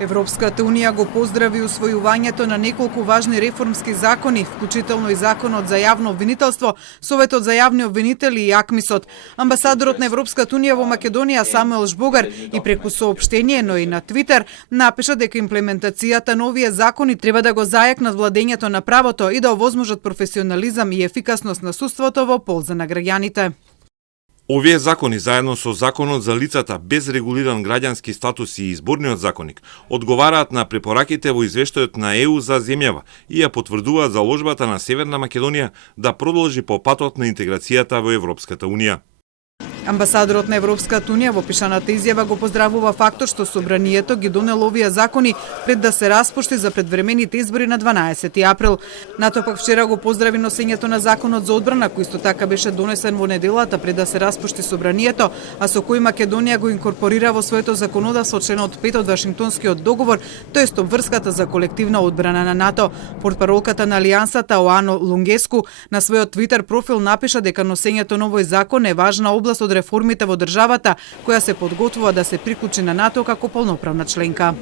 Европската унија го поздрави усвојувањето на неколку важни реформски закони, вклучително и Законот за јавно обвинителство, Советот за јавни обвинители и АКМИСот. Амбасадорот на Европската унија во Македонија Самуел Жбогар и преку соопштение, но и на Твитер, напиша дека имплементацијата на овие закони треба да го зајакнат владењето на правото и да овозможат професионализам и ефикасност на судството во полза на граѓаните. Овие закони, заедно со Законот за лицата без регулиран граѓански статус и Изборниот законник, одговараат на препораките во извештајот на ЕУ за земјава и ја потврдуваат заложбата на Северна Македонија да продолжи по патот на интеграцијата во Европската унија. Амбасадорот на Европската унија во пишаната изјава го поздравува фактот што собранието ги донело овие закони пред да се распушти за предвремените избори на 12 април. Натопак вчера го поздрави носењето на Законот за одбрана, кој исто така беше донесен во неделата пред да се распушти собранието, а со кој Македонија го инкорпорира во своето законодавство членот 5 од Вашингтонскиот договор, тоест обврската за колективна одбрана на НАТО. Портпаролката на Алијансата Оано Лунгеску на својот Твитер профил напиша дека носењето на овој закон е важна област од реформите во државата, која се подготвува да се приклучи на НАТО како полноправна членка.